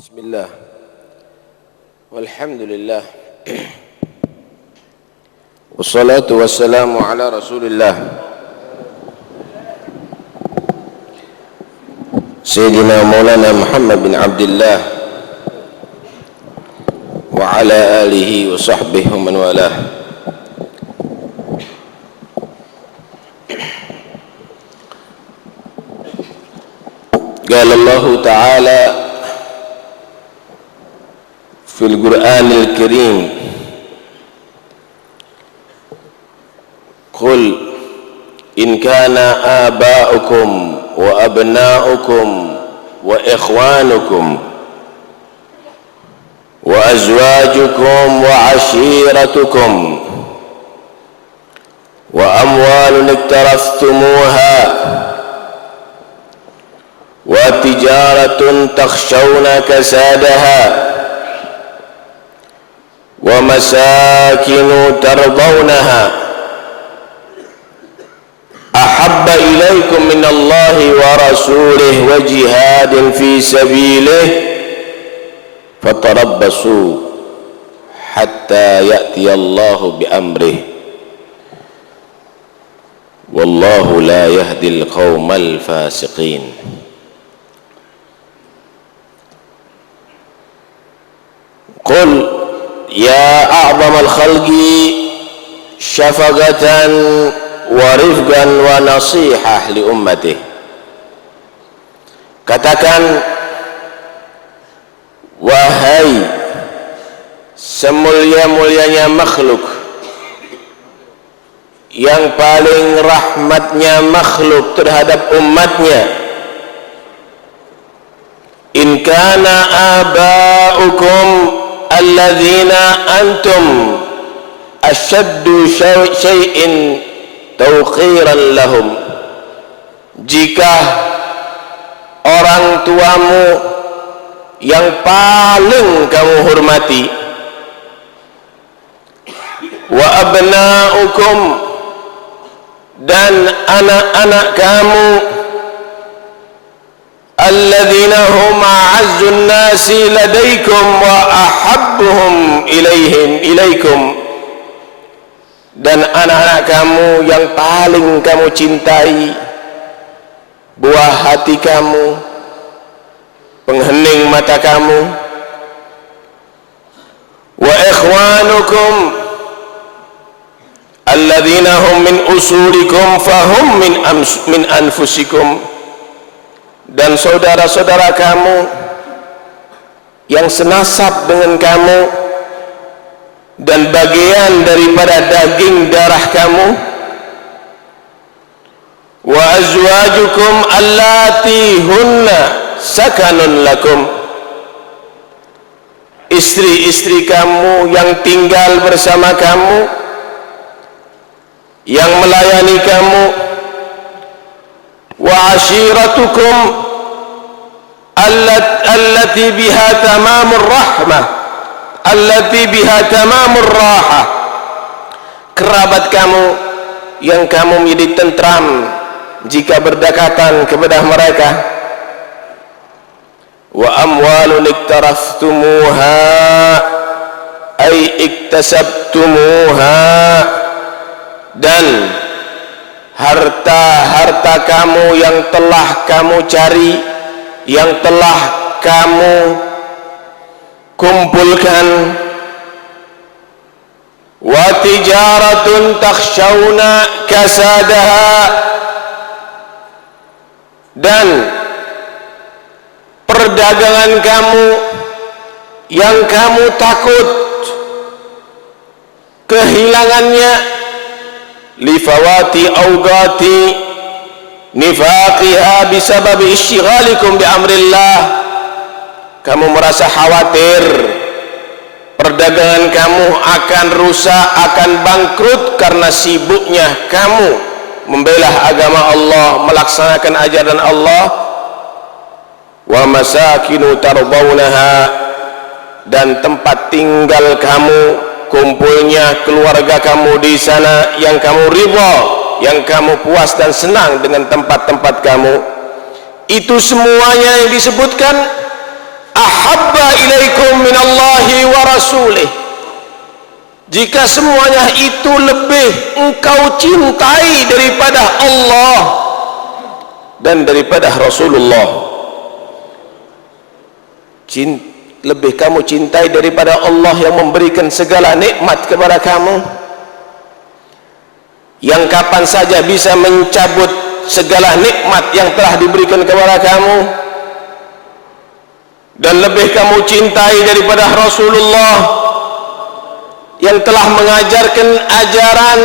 Bismillah, walhamdulillah, wassalatu wassalamu ala rasulillah Sayyidina Maulana Muhammad bin Abdullah wa ala alihi wa sahbihi wa man walah. Qala Allah Ta'ala fil Qur'anil Karim, qul in kana aba'ukum wa abna'ukum wa ikhwanukum wa azwajukum wa ashiratukum wa amwalun iktaraftumuha wa tijaratun takhshawna kasadaha wa masakinu tardawnaha ahabba ilaikum minallahi wa rasulih wa jihadin fi sabilih fatarabbasu hatta ya'tiyallahu bi amrih wallahu la yahdil qawmal fasiqin. Qul ya a'zamal khalqi syafaqatan wa rifqan wa nasihah li ummati, katakan wahai semulia-mulianya makhluk, yang paling rahmatnya makhluk terhadap umatnya, in kana aba'ukum alladzina antum asyaddu syai'in tawqiran lahum, jika orang tuamu yang paling kamu hormati, wa abna'ukum, dan anak-anak kamu, alladzina hum a'azzun nasi ladaikum wa ahabbuhum ilaikum, dan anak-anak kamu yang paling kamu cintai, buah hati kamu, penghening mata kamu, wa ikhwanukum alladzina hum min usulikum fahum min anfusikum, dan saudara-saudara kamu yang senasab dengan kamu dan bagian daripada daging darah kamu, wa azwajukum allati hunna sakanun lakum, istri-istri kamu yang tinggal bersama kamu, yang melayani kamu, wa ashiratukum allati biha tamamur rahmah allati biha tamamur raha, kerabat kamu yang kamu menjadi tentram jika berdekatan kepada mereka, wa amwalun iktaraftumuha ay iktasabtumuha, dan harta-harta kamu yang telah kamu cari, yang telah kamu kumpulkan, wa tijaratun takhshawna kasadaha, dan perdagangan kamu yang kamu takut kehilangannya, lifawati awqati nifaqiha bisababi isyighalikum bi amrillah, kamu merasa khawatir perdagangan kamu akan rusak, akan bangkrut karena sibuknya kamu membela agama Allah, melaksanakan ajaran Allah, wa masakinu tarbawnaha, dan tempat tinggal kamu, kumpulnya keluarga kamu di sana yang kamu ridha, yang kamu puas dan senang dengan tempat-tempat kamu, itu semuanya yang disebutkan ahabba rasulih, jika semuanya itu lebih engkau cintai daripada Allah dan daripada Rasulullah, lebih kamu cintai daripada Allah yang memberikan segala nikmat kepada kamu, yang kapan saja bisa mencabut segala nikmat yang telah diberikan kepada kamu, dan lebih kamu cintai daripada Rasulullah yang telah mengajarkan ajaran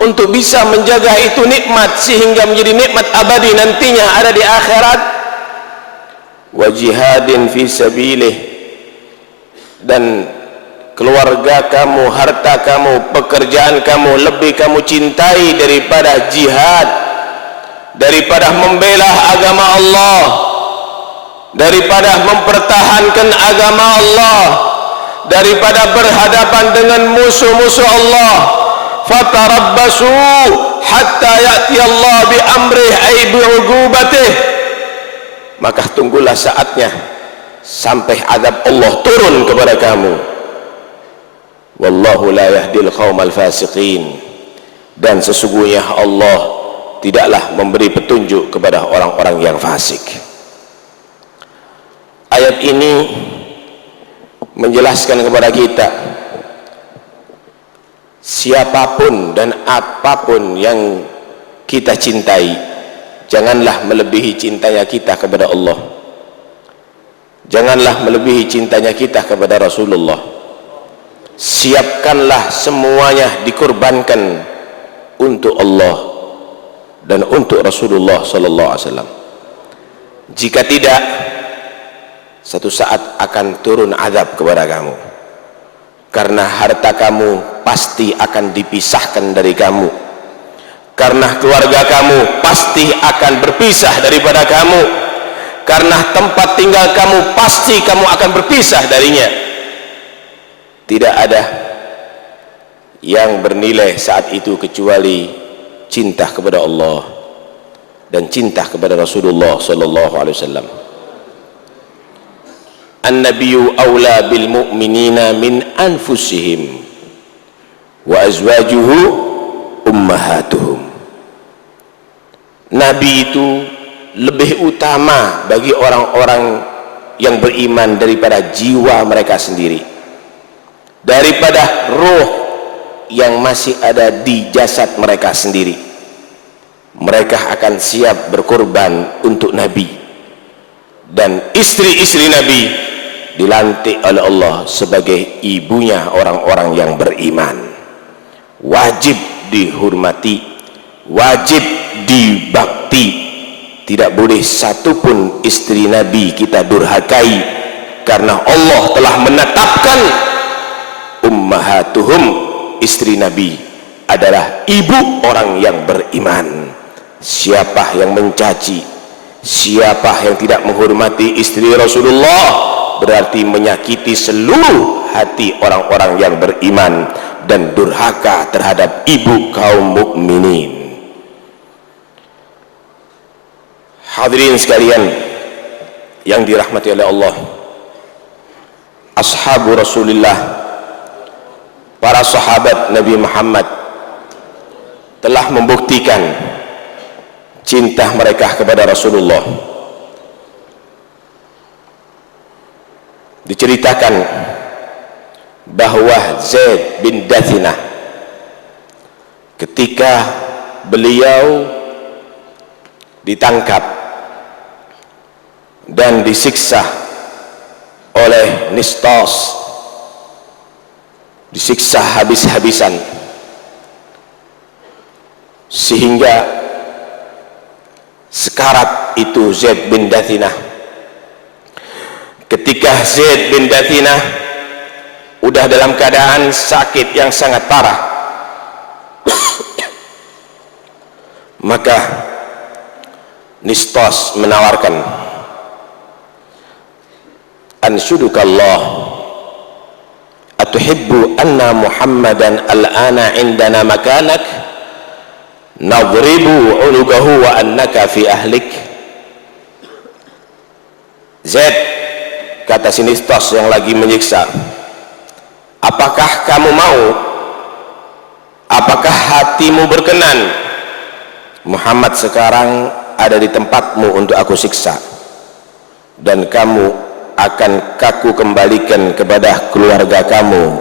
untuk bisa menjaga itu nikmat sehingga menjadi nikmat abadi nantinya ada di akhirat. Wa jihadin fi sabilih, dan keluarga kamu, harta kamu, pekerjaan kamu lebih kamu cintai daripada jihad, daripada membela agama Allah, daripada mempertahankan agama Allah, daripada berhadapan dengan musuh-musuh Allah. Fatarabbasu hatta ya'ti Allah bi amrih ay bi uqubatih, maka tunggulah saatnya sampai azab Allah turun kepada kamu. Wallahu la yahdil qaumal fasiqin, dan sesungguhnya Allah tidaklah memberi petunjuk kepada orang-orang yang fasik. Ayat ini menjelaskan kepada kita, siapapun dan apapun yang kita cintai, janganlah melebihi cintanya kita kepada Allah, janganlah melebihi cintanya kita kepada Rasulullah. Siapkanlah semuanya dikorbankan untuk Allah dan untuk Rasulullah sallallahu alaihi wasallam. Jika tidak, satu saat akan turun azab kepada kamu, karena harta kamu pasti akan dipisahkan dari kamu, karena keluarga kamu pasti akan berpisah daripada kamu, karena tempat tinggal kamu pasti kamu akan berpisah darinya. Tidak ada yang bernilai saat itu kecuali cinta kepada Allah dan cinta kepada Rasulullah sallallahu alaihi wasallam. An-nabiyyu aula bil mu'minina min anfusihim wa azwajuhu ummahatuhum. Nabi itu lebih utama bagi orang-orang yang beriman daripada jiwa mereka sendiri, daripada roh yang masih ada di jasad mereka sendiri. Mereka akan siap berkorban untuk Nabi, dan istri-istri Nabi dilantik oleh Allah sebagai ibunya orang-orang yang beriman. Wajib dihormati, wajib dibakti. Tidak boleh satupun istri Nabi kita durhakai, karena Allah telah menetapkan ummahatuhum, istri Nabi adalah ibu orang yang beriman. Siapa yang mencaci, siapa yang tidak menghormati istri Rasulullah, berarti menyakiti seluruh hati orang-orang yang beriman dan durhaka terhadap ibu kaum mukminin. Hadirin sekalian yang dirahmati oleh Allah, ashabu Rasulullah, para sahabat Nabi Muhammad telah membuktikan cinta mereka kepada Rasulullah. Diceritakan bahwa Zaid bin Dathinah, ketika beliau ditangkap dan disiksa oleh Nistas, disiksa habis-habisan, sehingga sekarat itu Zaid bin Dathinah. Ketika Zaid bin Dathinah udah dalam keadaan sakit yang sangat parah, maka Nistas menawarkan, anshudukallah atuhibbu anna Muhammadan al-ana indana makanak nadribu unugahu wa annaka fi ahlik. Zaid, kata si Nistas yang lagi menyiksa, Apakah kamu mau? Apakah hatimu berkenan? Muhammad sekarang ada di tempatmu untuk aku siksa, dan kamu akan aku kembalikan kepada keluarga kamu,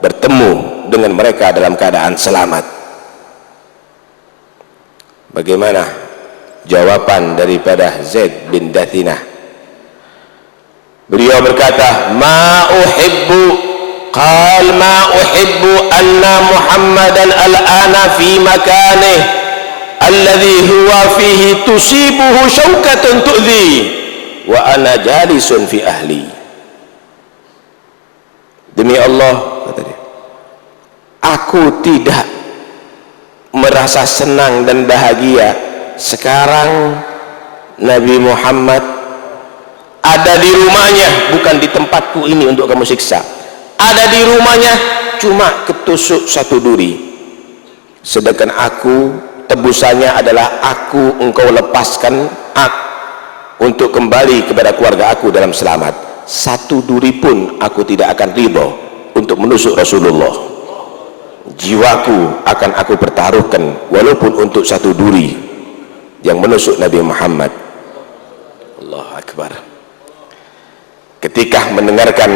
bertemu dengan mereka dalam keadaan selamat. Bagaimana jawaban daripada Zaid bin Dathinah? Beliau berkata, ma uhibbu, qal ma uhibbu anna Muhammadan al-ana fi makanih alladhi huwa fihi tusibuhu syaukatun tu'dhi wa ana jalisun fi ahli. Demi Allah, kata dia, aku tidak merasa senang dan bahagia sekarang Nabi Muhammad ada di rumahnya, bukan di tempatku ini untuk kamu siksa. Ada di rumahnya, cuma ketusuk satu duri, sedangkan aku, tebusannya adalah aku engkau lepaskan untuk kembali kepada keluarga aku dalam selamat. Satu duri pun aku tidak akan ridho untuk menusuk Rasulullah. Jiwaku akan aku pertaruhkan walaupun untuk satu duri yang menusuk Nabi Muhammad. Allahu Akbar. Ketika mendengarkan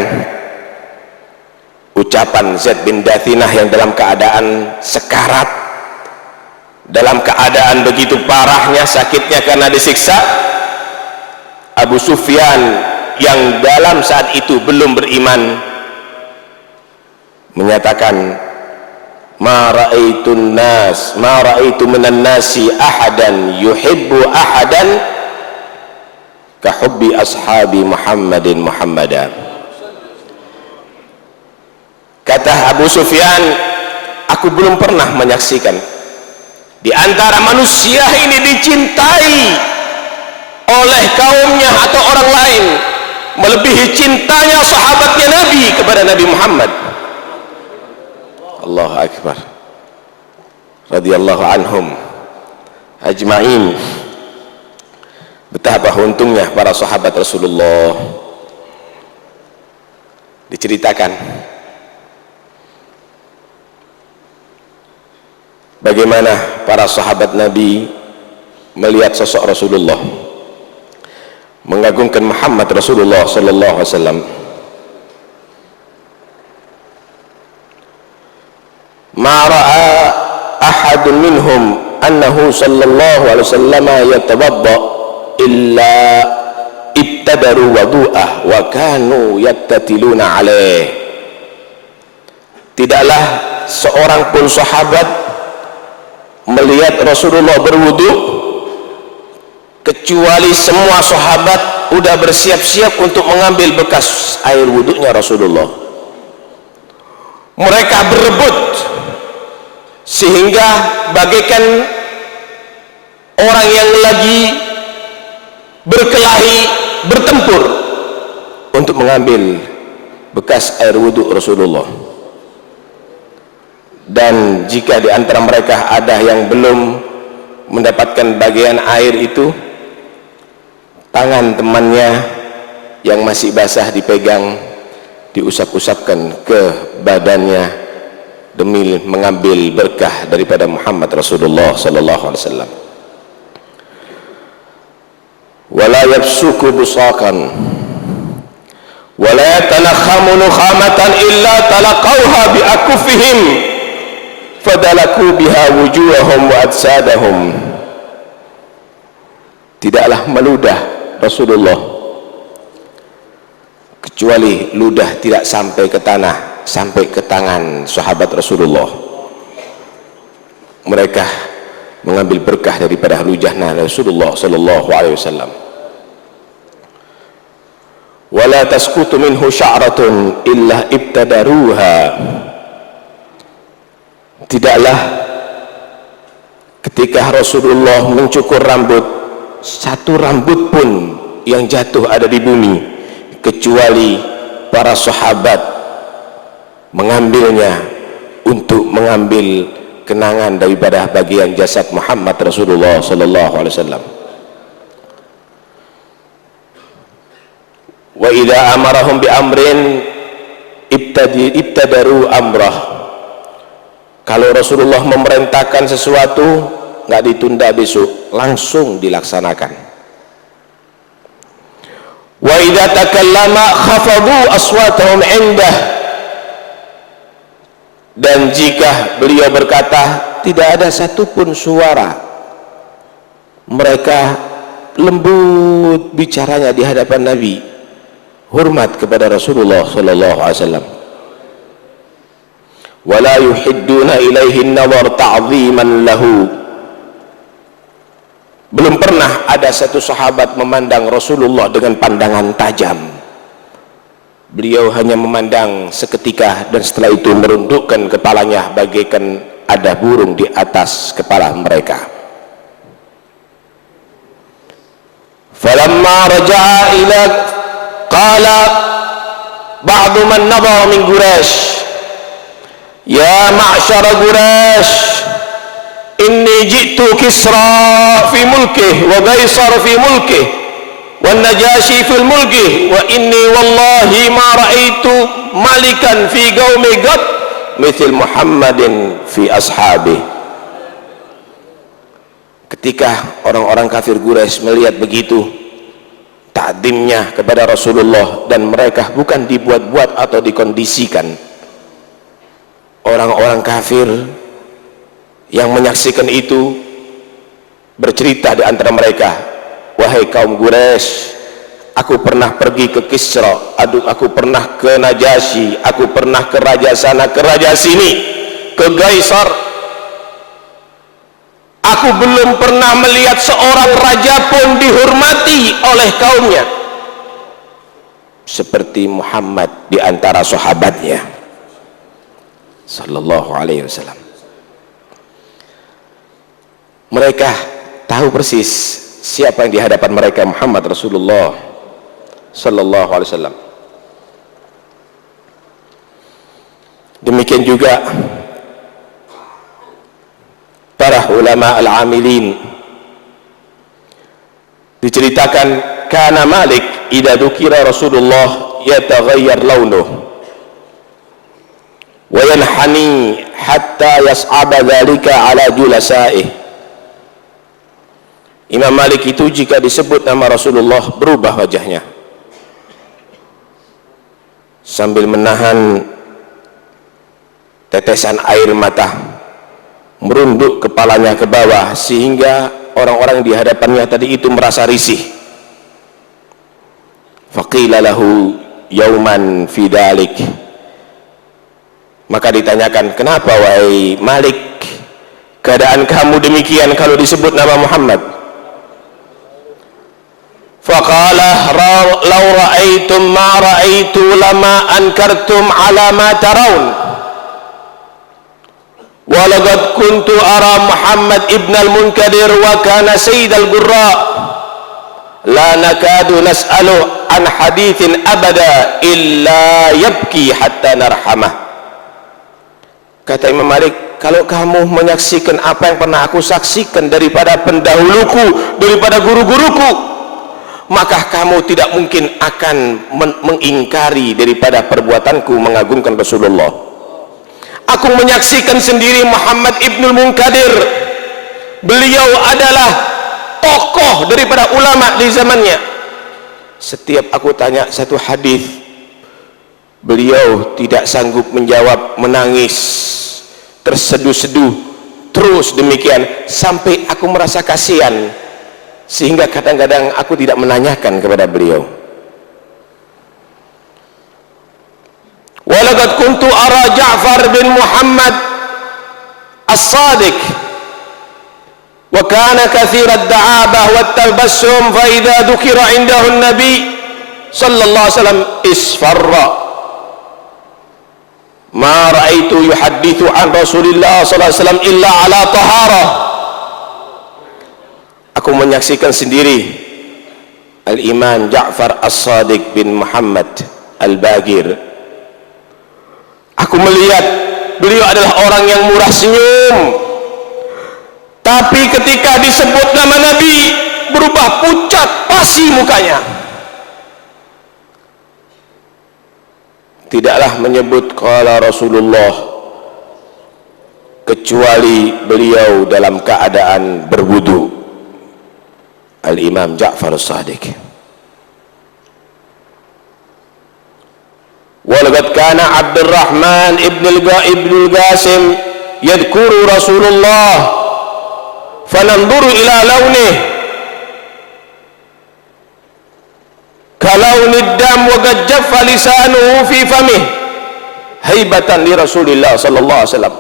ucapan Zaid bin Dathinah yang dalam keadaan sekarat, dalam keadaan begitu parahnya sakitnya karena disiksa, Abu Sufyan yang dalam saat itu belum beriman menyatakan, ma ra'aitu minan nasi ahadan yuhibbu ahadan ka hubbi ashabi Muhammadin Muhammadan. Kata Abu Sufyan, aku belum pernah menyaksikan di antara manusia ini dicintai oleh kaumnya atau orang lain melebihi cintanya sahabatnya Nabi kepada Nabi Muhammad. Allahu Akbar. Radhiyallahu anhum ajma'in. Betapa untungnya para sahabat Rasulullah. Diceritakan bagaimana para sahabat Nabi melihat sosok Rasulullah, mengagungkan Muhammad Rasulullah sallallahu alaihi wasallam. Ma ra'a ahadun minhum annahu sallallahu alaihi wasallam yatawadda illa ibtadaru wudu'ah wa kanu yattatiluna alaih. Tidaklah seorang pun sahabat melihat Rasulullah berwudu kecuali semua sahabat sudah bersiap-siap untuk mengambil bekas air wudunya Rasulullah. Mereka berebut sehingga bagaikan orang yang lagi berkelahi, bertempur untuk mengambil bekas air wudu Rasulullah. Dan jika di antara mereka ada yang belum mendapatkan bagian air itu, tangan temannya yang masih basah dipegang, diusap-usapkan ke badannya demi mengambil berkah daripada Muhammad Rasulullah sallallahu alaihi wasallam. Wala yabsuku busaqan wala yatanakhamu nukhamatan illa talaqawha biakufihim fadalaku biha wujuhahum wa adsadahum. Tidaklah meludah Rasulullah kecuali ludah tidak sampai ke tanah, sampai ke tangan sahabat Rasulullah. Mereka mengambil berkah daripada lujahnya Rasulullah sallallahu alaihi wasallam. Wala tasqutu minhu sya'ratun illa ibtadaruha. Tidaklah ketika Rasulullah mencukur rambut, satu rambut pun yang jatuh ada di bumi kecuali para sahabat mengambilnya untuk mengambil kenangan daripada bagian jasad Muhammad Rasulullah sallallahu alaihi wasallam. Wa idza amarahum bi amrin ibtadaru amrah. Kalau Rasulullah memerintahkan sesuatu, nggak ditunda besok, langsung dilaksanakan. Wa idza takallama khafadu aswatahum indah. Dan jika beliau berkata, tidak ada satupun suara, mereka lembut bicaranya di hadapan Nabi, hormat kepada Rasulullah sallallahu alaihi wasallam. Wala yuhidduna ilaihi an-nazar ta'ziman lahu. Belum pernah ada satu sahabat memandang Rasulullah dengan pandangan tajam. Beliau hanya memandang seketika dan setelah itu merundukkan kepalanya bagaikan ada burung di atas kepala mereka. Falamma raja'a ila qala ba'du man nadara min Quraisy, ya ma'syara Quraisy, inni ji'tu Kisra fi mulkih wa Qaisar fi mulkih wan Najashi fil mulkih wa inni wallahi ma ra'aitu malikan fi qaumi qad mithil Muhammadin fi ashabi. Ketika orang-orang kafir Quraisy melihat begitu takdimnya kepada Rasulullah, dan mereka bukan dibuat-buat atau dikondisikan, orang-orang kafir yang menyaksikan itu bercerita di antara mereka, wahai kaum Quraisy, aku pernah pergi ke Kisra, aku pernah ke Najasyi, aku pernah ke raja sana, ke raja sini, ke Qaisar. Aku belum pernah melihat seorang raja pun dihormati oleh kaumnya seperti Muhammad di antara sahabatnya sallallahu alaihi wasallam. Mereka tahu persis siapa yang di hadapan mereka, Muhammad Rasulullah sallallahu alaihi wasallam. Demikian juga para ulama al-amilin, diceritakan kana Malik idza dzukira Rasulullah yataghayyar launuhu wa yanhani hatta yas'aba dzalika ala julasa'ih. Imam Malik itu jika disebut nama Rasulullah berubah wajahnya sambil menahan tetesan air mata, merunduk kepalanya ke bawah sehingga orang-orang di hadapannya tadi itu merasa risih. Faqila lahu yauman fi dzalik, maka ditanyakan, kenapa wahai Malik keadaan kamu demikian kalau disebut nama Muhammad? Faqala law ra'aitum ma ra'aitu lama ankartum ala ma tarawun wa laqad kuntu ara Muhammad ibn al-Munkadir wa kana sayyid al-qurra la nakadu nas'alu an hadithin abada illa yabki hatta narhamah. Kata Imam Malik, kalau kamu menyaksikan apa yang pernah aku saksikan daripada pendahuluku, daripada guru-guruku, maka kamu tidak mungkin akan mengingkari daripada perbuatanku mengagungkan Rasulullah. Aku menyaksikan sendiri Muhammad ibnul Munkadir, beliau adalah tokoh daripada ulama di zamannya. Setiap aku tanya satu hadis, beliau tidak sanggup menjawab, menangis, terseduh-seduh, terus demikian sampai aku merasa kasihan, sehingga kadang-kadang aku tidak menanyakan kepada beliau. Walaqad kuntu ara Ja'far bin Muhammad as-Sadiq wa kana kathir ad-da'abah wa at-tabassum fa idza dhukira 'indahu an-nabi sallallahu alaihi wasallam isfarra ma ra'aitu yuhaddithu an Rasulillah sallallahu alaihi wasallam illa ala taharah. Aku menyaksikan sendiri Al-Imam Ja'far As-Sadiq bin Muhammad Al-Bagir. Aku melihat beliau adalah orang yang murah senyum, tapi ketika disebut nama Nabi berubah pucat pasi mukanya. tidaklah menyebut qala Rasulullah kecuali beliau dalam keadaan berwudu. Al-Imam Ja'far As-Sadiq. Walaqad kana Abdurrahman ibn al-Qasim yadhkuru Rasulullah fananzuru ila launih kalaunid dam wa qad jaffa lisanuhu fi famih haibatan li Rasulillah sallallahu alaihi wasallam.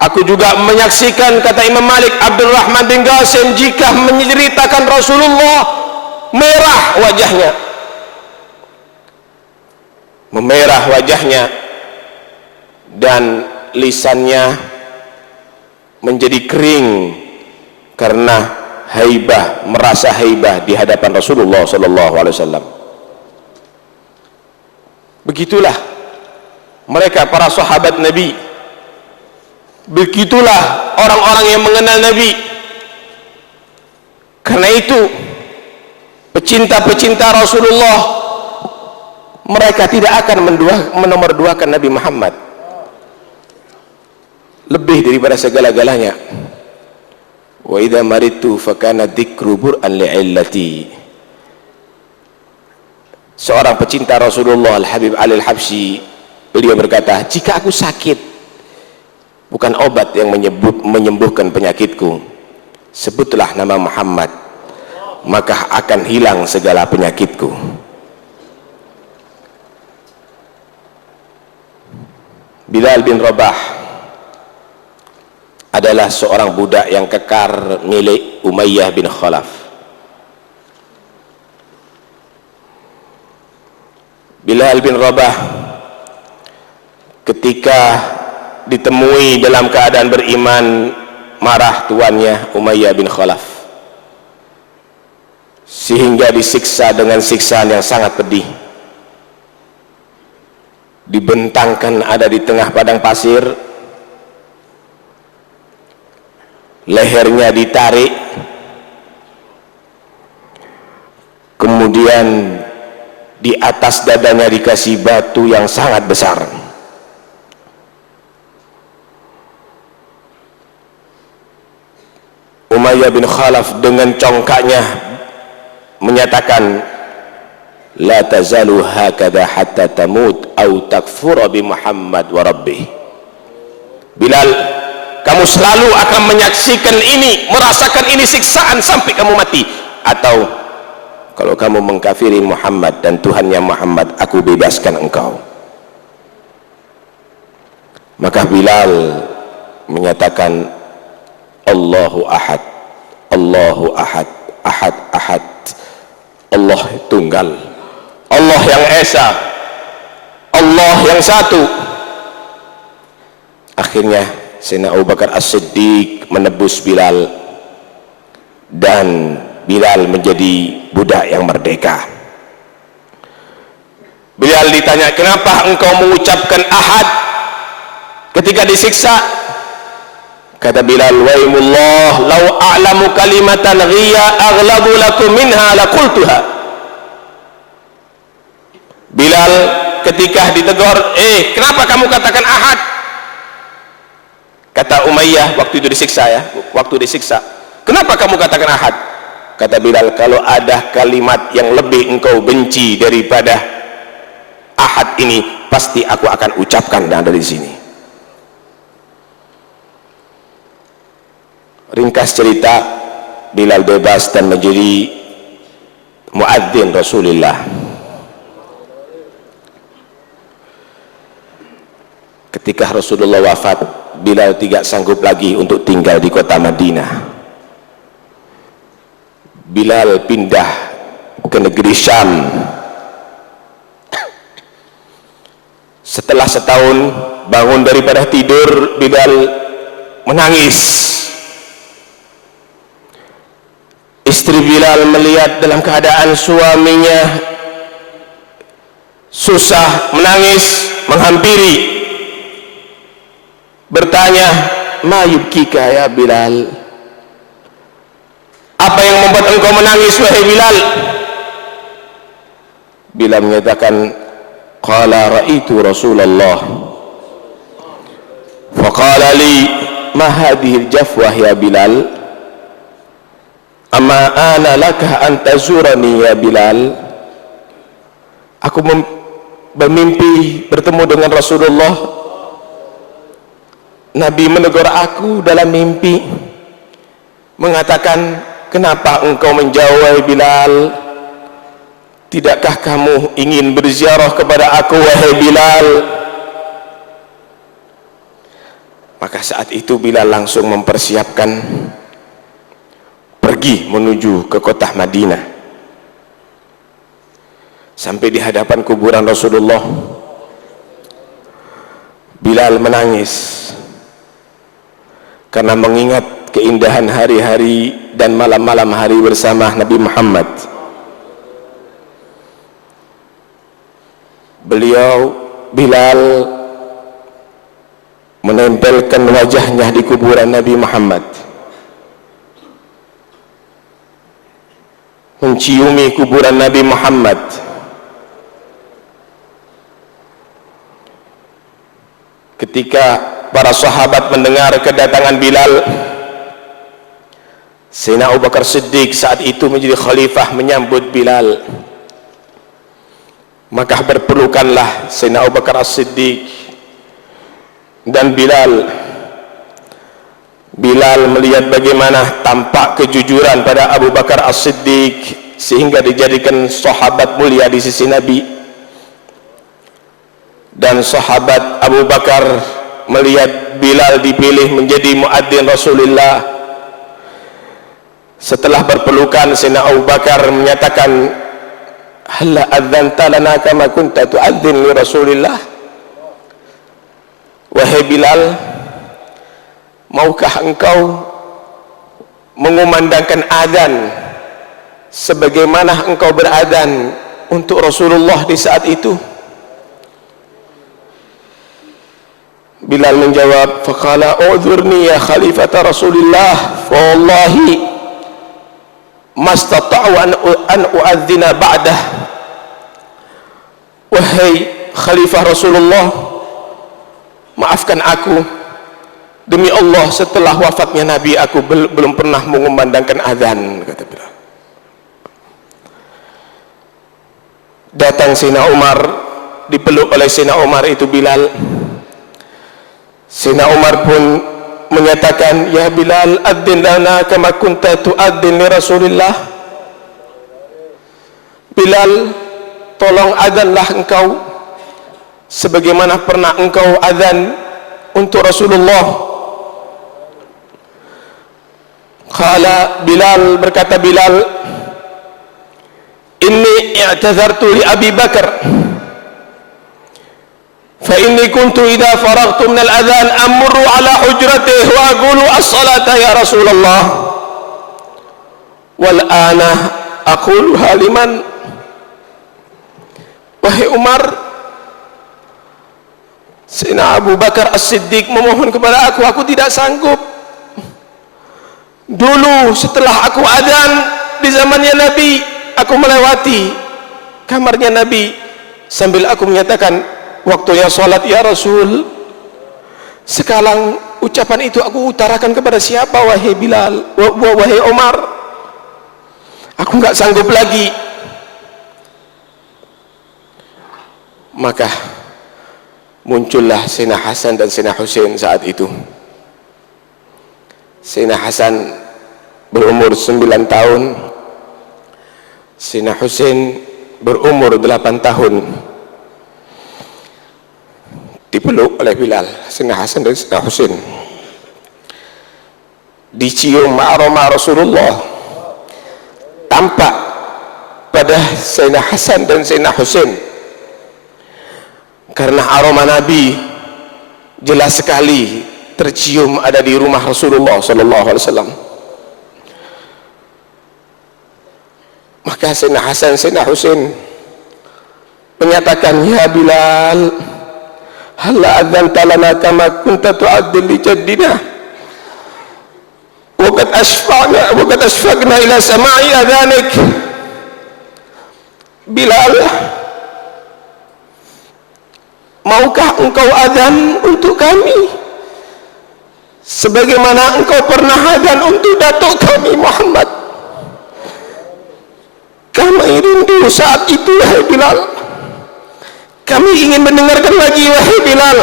Aku juga menyaksikan, kata Imam Malik, Abdurrahman bin Qasim jika menceritakan Rasulullah merah wajahnya, memerah wajahnya dan lisannya menjadi kering karena haibah, merasa haibah di hadapan Rasulullah sallallahu alaihi wasallam. Begitulah mereka para sahabat Nabi, begitulah orang-orang yang mengenal Nabi. Karena itu pecinta-pecinta Rasulullah, mereka tidak akan menomorduakan Nabi Muhammad lebih daripada segala-galanya. Wa idza maritu fakana dzikru bur'an li'illati. Seorang pecinta Rasulullah, Al-Habib Ali Al-Habsyi, beliau berkata, jika aku sakit, bukan obat yang menyembuhkan penyakitku, sebutlah nama Muhammad, maka akan hilang segala penyakitku. Bilal bin Rabah adalah seorang budak yang kekar milik Umayyah bin Khalaf. Bilal bin Rabah ketika ditemui dalam keadaan beriman, marah tuannya Umayyah bin Khalaf sehingga disiksa dengan siksaan yang sangat pedih. Dibentangkan ada di tengah padang pasir, lehernya ditarik, kemudian di atas dadanya dikasih batu yang sangat besar. Umayyah bin Khalaf dengan congkaknya menyatakan, la tazalu hakadha hatta tamut au takfura bi Muhammad wa rabbih. Bilal, kamu selalu akan menyaksikan ini, merasakan ini siksaan sampai kamu mati, atau kalau kamu mengkafiri Muhammad dan Tuhannya Muhammad, aku bebaskan engkau. Maka Bilal menyatakan, Allahu ahad, Allahu ahad, ahad ahad, Allah tunggal, Allah yang esa, Allah yang satu. Akhirnya Sayyidina Abu Bakar As-Siddiq menebus Bilal dan Bilal menjadi budak yang merdeka. Bilal ditanya, kenapa engkau mengucapkan ahad ketika disiksa? Kata Bilal, waimullah law a'lamu kalimatan ghiya aghlabu lakum minha laqultuha. Bilal ketika ditegur, kenapa kamu katakan ahad? Kata Umayyah waktu itu disiksa, kenapa kamu katakan ahad? Kata Bilal, kalau ada kalimat yang lebih engkau benci daripada ahad ini, pasti aku akan ucapkan dari sini. Ringkas cerita, Bilal bebas dan menjadi muadzin Rasulullah. Ketika Rasulullah wafat, Bilal tidak sanggup lagi untuk tinggal di kota Madinah. Bilal pindah ke negeri Syam. Setelah setahun bangun daripada tidur, Bilal menangis. Istri Bilal melihat dalam keadaan suaminya susah, menangis, menghampiri, bertanya, ma yubkika ya Bilal, apa yang membuat engkau menangis wahai Bilal? Bilal menyatakan, qala ra'aitu Rasulullah faqala li ma hadhihi al-jafwah ya Bilal amma ana laka an tazurani ya Bilal. Aku bermimpi bertemu dengan Rasulullah. Nabi menegur aku dalam mimpi, mengatakan, kenapa engkau menjauh wahai Bilal? Tidakkah kamu ingin berziarah kepada aku wahai Bilal? Maka saat itu Bilal langsung mempersiapkan pergi menuju ke kota Madinah. Sampai di hadapan kuburan Rasulullah, Bilal menangis karena mengingat keindahan hari-hari dan malam-malam hari bersama Nabi Muhammad. Bilal menempelkan wajahnya di kuburan Nabi Muhammad, menciumi kuburan Nabi Muhammad. Ketika para sahabat mendengar kedatangan Bilal, Sayyidina Abu Bakar Siddiq saat itu menjadi khalifah menyambut Bilal. Maka berpelukanlah Sayyidina Abu Bakar As-Siddiq dan Bilal. Bilal melihat bagaimana tampak kejujuran pada Abu Bakar As-Siddiq sehingga dijadikan sahabat mulia di sisi Nabi. Dan sahabat Abu Bakar melihat Bilal dipilih menjadi muadzin Rasulullah. Setelah berpelukan, Sayyidina Abu Bakar menyatakan, halla adzanta lana kama kunta tu'adzin li Rasulillah. Wahai Bilal, maukah engkau mengumandangkan azan sebagaimana engkau berazan untuk Rasulullah di saat itu? Bilal menjawab, faqala udzurni ya khalifata Rasulillah, fa wallahi mastata'u an u'adzina ba'dah. Wahai khalifah Rasulullah, maafkan aku, demi Allah setelah wafatnya Nabi aku belum pernah mengumandangkan azan, kata Bilal. Datang Sayyidina Umar, dipeluk oleh Sayyidina Umar itu Bilal. Sayyidina Umar pun menyatakan, ya Bilal, adzin lana kama kunta tu'adzin li Rasulillah. Bilal, tolong adzanlah engkau sebagaimana pernah engkau adzan untuk Rasulullah. Qala Bilal, berkata Bilal, inni i'tazartu li Abi Bakar fa inni kuntu idza faragtu min al-adhan amurru ala hujratihi wa aqulu as-salata ya Rasulullah wal ana aquluha liman. Wahai Umar, Sayyidina Abu Bakar As-Siddiq memohon kepada aku tidak sanggup. Dulu setelah aku adzan di zamannya Nabi, aku melewati kamarnya Nabi sambil aku menyatakan, waktunya sholat ya Rasul. Sekarang ucapan itu aku utarakan kepada siapa wahai Bilal, wahai Umar? Aku enggak sanggup lagi. Maka muncullah Sayyidina Hasan dan Sayyidina Husain saat itu. Sayyidina Hasan berumur 9 tahun, Sayyidina Husain berumur 8 tahun. Dipeluk oleh Bilal, Sayyidina Hasan dan Sayyidina Husain. Dicium aroma Rasulullah tampak pada Sayyidina Hasan dan Sayyidina Husain, karena aroma Nabi jelas sekali tercium ada di rumah Rasulullah sallallahu alaihi wasallam. Maka Sayyidina Hasan, Sayyidina Husain menyatakan, ya Bilal, halla adzanta lana kama kunta tu'addil li jaddina wa qad ashfaqna ila sama'i adzanik. Bilal, maukah engkau azan untuk kami sebagaimana engkau pernah azan untuk datuk kami Muhammad? Kami rindu saat itu wahai Bilal, kami ingin mendengarkan lagi wahai Bilal.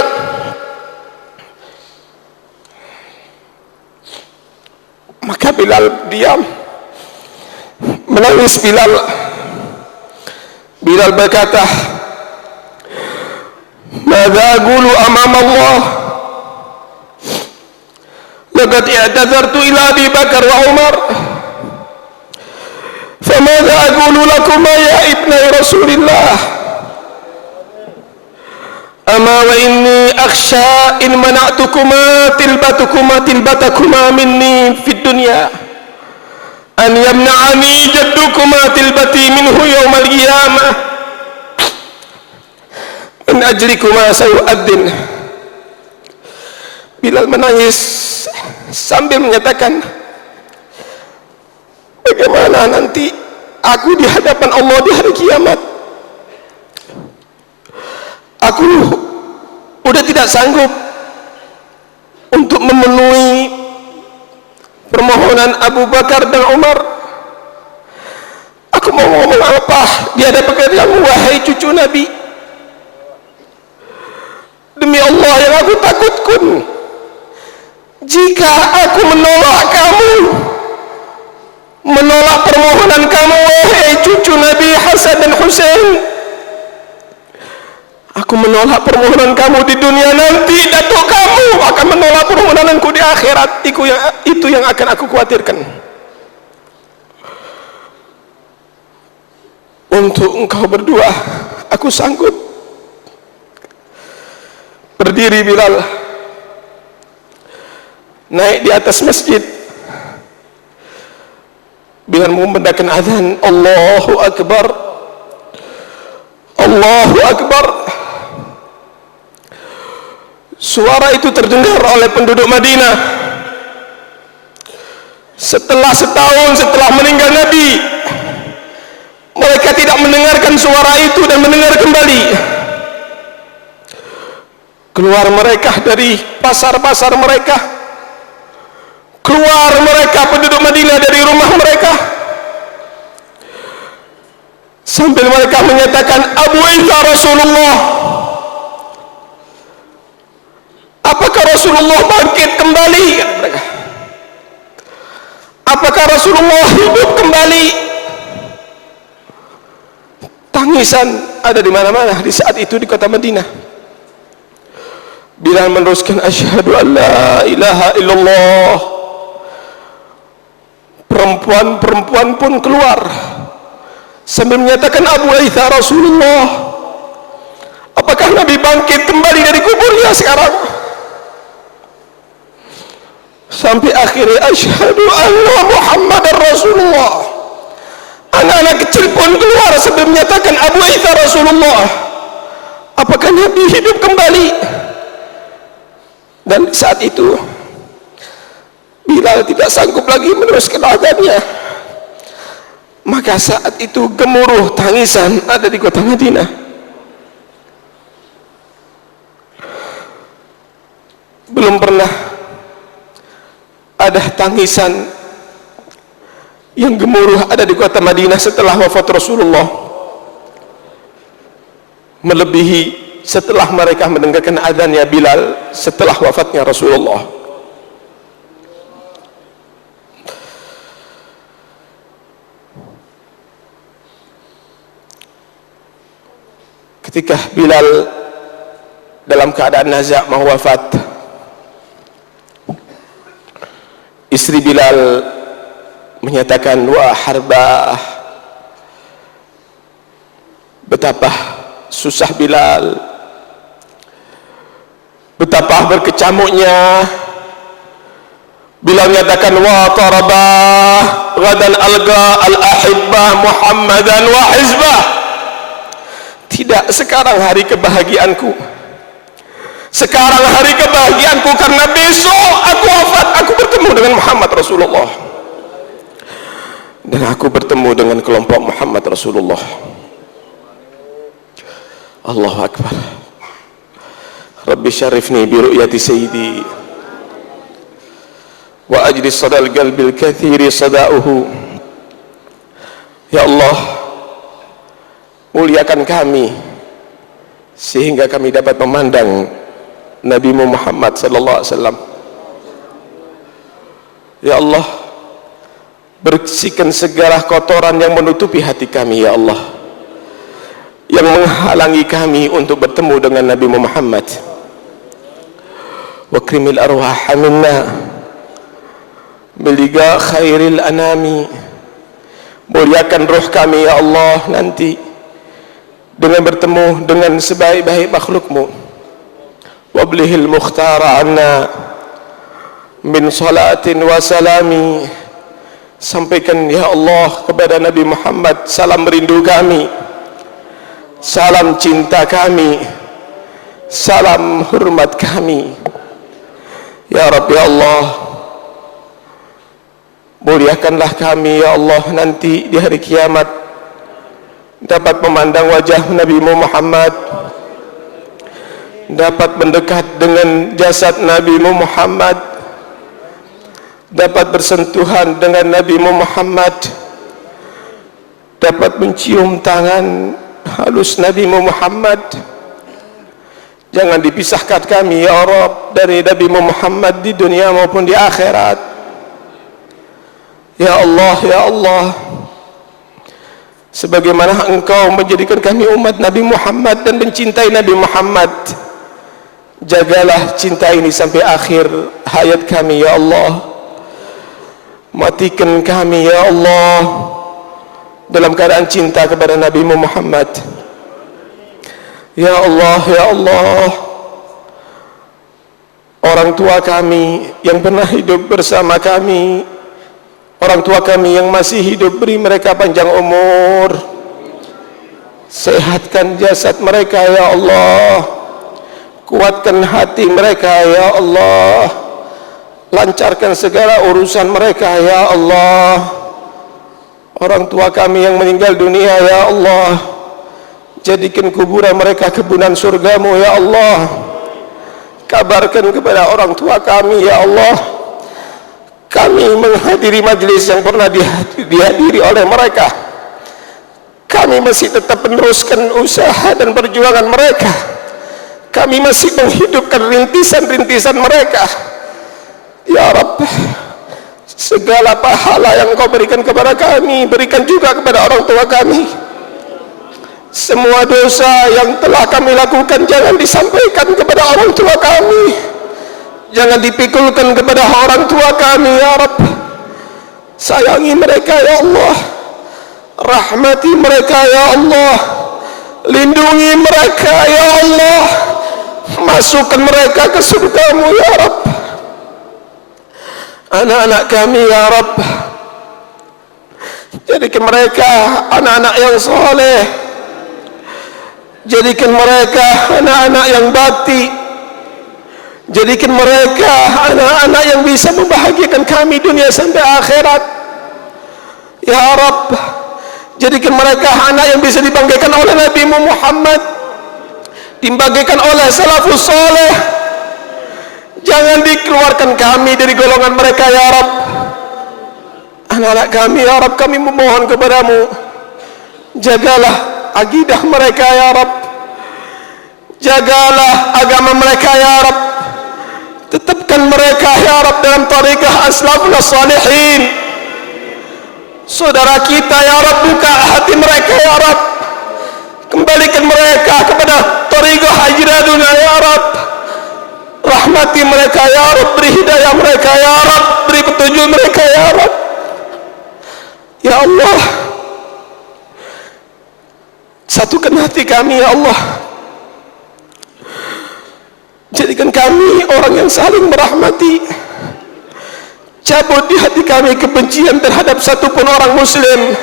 Maka Bilal diam, menangis Bilal. Bilal berkata, "Madza aqulu amam Allah? Laqad i'tazartu ila Abi Bakar wa Umar. Famadza aqulu lakuma ya ibnai Rasulillah? Ama wa inni akhsha in mana'tukuma tilbatakuma minni fid dunya an yamna'ani jaddukuma tilbati minhu yawmal qiyamah min ajlikuma sayu'addin." Bilal menangis sambil menyatakan, bagaimana nanti aku di hadapan Allah di hari kiamat? Aku udah tidak sanggup untuk memenuhi permohonan Abu Bakar dan Umar. Aku mau ngomong apa di hadapan kalian wahai cucu Nabi? Demi Allah yang aku takutkan, jika aku menolak kamu, menolak permohonan kamu wahai cucu Nabi Hasan dan Husain, aku menolak permohonan kamu di dunia, nanti datuk kamu akan menolak permohonanku di akhirat. Itu yang akan aku khawatirkan. Untuk engkau berdua aku sanggup. Berdiri Bilal, naik di atas masjid. Bilal membendakan azan, Allahu Akbar, Allahu Akbar. Suara itu terdengar oleh penduduk Madinah. Setelah setahun setelah meninggal Nabi, mereka tidak mendengarkan suara itu dan mendengar kembali. Keluar mereka dari pasar-pasar mereka, keluar mereka penduduk Madinah dari rumah mereka, sambil mereka menyatakan, Abu Isa Rasulullah. Apakah Rasulullah bangkit kembali? Mereka, apakah Rasulullah hidup kembali? Tangisan ada di mana-mana di saat itu di kota Madinah. Bilal meneruskan, asyhadu an la ilaha illallah. Perempuan-perempuan pun keluar sambil menyatakan, Abu Isa Rasulullah. Apakah Nabi bangkit kembali dari kuburnya sekarang? Sampai akhirnya, asyhadu anna Muhammadar Rasulullah. Anak-anak kecil pun keluar sambil menyatakan, Abu Isa Rasulullah. Apakah Nabi hidup kembali? Dan saat itu Bilal tidak sanggup lagi meneruskan azannya. Maka saat itu gemuruh tangisan ada di kota Madinah. Belum pernah ada tangisan yang gemuruh ada di kota Madinah setelah wafat Rasulullah, melebihi setelah mereka mendengarkan azannya Bilal setelah wafatnya Rasulullah. Ketika Bilal dalam keadaan nazak mau wafat, istri Bilal menyatakan, wah Harbah, betapa susah Bilal, betapa berkecamuknya. Bilal menyatakan, wa tarabah gadan alga al-ahibbah Muhammadan wa hizbah. Tidak, sekarang hari kebahagiaanku, sekarang hari kebahagiaanku, karena besok aku wafat, aku bertemu dengan Muhammad Rasulullah, dan aku bertemu dengan kelompok Muhammad Rasulullah. Allahu Akbar. Rabbi syarifni bi ru'yati sayyidi wa ajli sadal qalbil kathiri sada'uhu. Ya Allah, muliakan kami sehingga kami dapat memandang Nabi Muhammad sallallahu alaihi wasallam. Ya Allah, bersihkan segala kotoran yang menutupi hati kami, ya Allah, yang menghalangi kami untuk bertemu dengan Nabi Muhammad. Wa krimil arwah minna biliga khairil anami. Muliakan roh kami, ya Allah, nanti dengan bertemu dengan sebaik-baik makhlukmu. Wablihil mukhtara anna min salatin wa salami. Sampaikan, ya Allah, kepada Nabi Muhammad salam rindu kami, salam cinta kami, salam hormat kami. Ya Rabbi, ya Allah, muliakanlah kami, ya Allah, nanti di hari kiamat dapat memandang wajah Nabi Muhammad, dapat mendekat dengan jasad Nabi Muhammad, dapat bersentuhan dengan Nabi Muhammad, dapat mencium tangan halus Nabi Muhammad. Jangan dipisahkan kami, ya Rabb, dari Nabi Muhammad di dunia maupun di akhirat. Ya Allah, ya Allah, sebagaimana Engkau menjadikan kami umat Nabi Muhammad dan mencintai Nabi Muhammad, jagalah cinta ini sampai akhir hayat kami, ya Allah. Matikan kami, ya Allah, dalam keadaan cinta kepada Nabi Muhammad. Ya Allah, ya Allah, orang tua kami yang pernah hidup bersama kami, orang tua kami yang masih hidup, beri mereka panjang umur, sehatkan jasad mereka, ya Allah, kuatkan hati mereka, ya Allah, lancarkan segala urusan mereka, ya Allah. Orang tua kami yang meninggal dunia, ya Allah, jadikan kuburan mereka kebunan surgamu, ya Allah. Kabarkan kepada orang tua kami, ya Allah, kami menghadiri majlis yang pernah dihadiri oleh mereka. Kami masih tetap meneruskan usaha dan perjuangan mereka. Kami masih menghidupkan rintisan-rintisan mereka. Ya Rabb, segala pahala yang Kau berikan kepada kami, berikan juga kepada orang tua kami. Semua dosa yang telah kami lakukan jangan disampaikan kepada orang tua kami, jangan dipikulkan kepada orang tua kami, ya Rabb. Sayangi mereka, ya Allah, rahmati mereka, ya Allah, lindungi mereka, ya Allah, masukkan mereka ke surgamu, ya Rabb. Anak-anak kami, ya Rabb, jadikan mereka anak-anak yang soleh, jadikan mereka anak-anak yang bakti, jadikan mereka anak-anak yang bisa membahagiakan kami dunia sampai akhirat, ya Rabb. Jadikan mereka anak yang bisa dibanggakan oleh Nabi Muhammad, dibanggakan oleh salafus soleh. Jangan dikeluarkan kami dari golongan mereka, ya Rabb. Anak-anak kami, ya Rabb, kami memohon kepadamu, jagalah akidah mereka, ya Rabb, jagalah agama mereka, ya Rabb. Tetapkan mereka, ya Rabb, dalam tariqah as-salafus salihin. Saudara kita, ya Rabb, buka hati mereka, ya Rabb, kembalikan mereka kepada tariqah ajraduna, ya Rabb. Rahmati mereka, ya Rabb, beri hidayah mereka, ya Rabb, beri petunjuk mereka, ya Rabb. Ya Allah, satukan hati kami, ya Allah. Jadikan kami orang yang saling merahmati. Cabut di hati kami kebencian terhadap satupun orang muslim.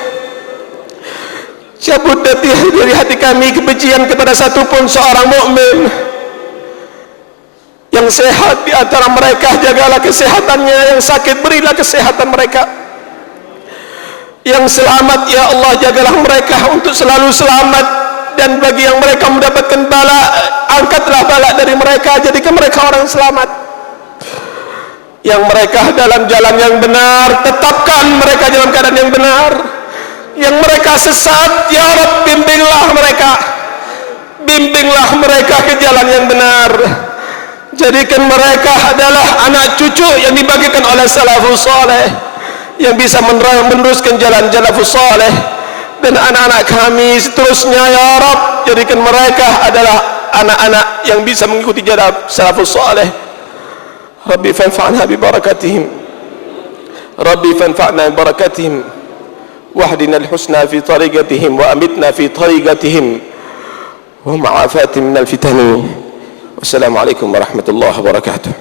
Cabut dari hati kami kebencian kepada satupun seorang mukmin. Yang sehat di antara mereka, jagalah kesehatannya. Yang sakit, berilah kesehatan mereka. Yang selamat, ya Allah, jagalah mereka untuk selalu selamat. dan bagi yang mereka mendapatkan bala, angkatlah bala dari mereka, jadikan mereka orang selamat. Yang mereka dalam jalan yang benar, tetapkan mereka dalam keadaan yang benar. Yang mereka sesat, ya Rabb, bimbinglah mereka, bimbinglah mereka ke jalan yang benar. Jadikan mereka adalah anak cucu yang dibagikan oleh salafus saleh, yang bisa meneruskan jalan salafus saleh. Dan anak-anak kami seterusnya, ya Rabb, jadikan mereka adalah anak-anak yang bisa mengikuti jalan salafus saleh. Rabbi fanfa'na bi barakatihim, Rabbi fanfa'na bi barakatihim, wahdina al-husna fi tariqatihim, wa amitna fi tariqatihim, wa ma'afatin minal fitani. Wassalamualaikum warahmatullahi wabarakatuh.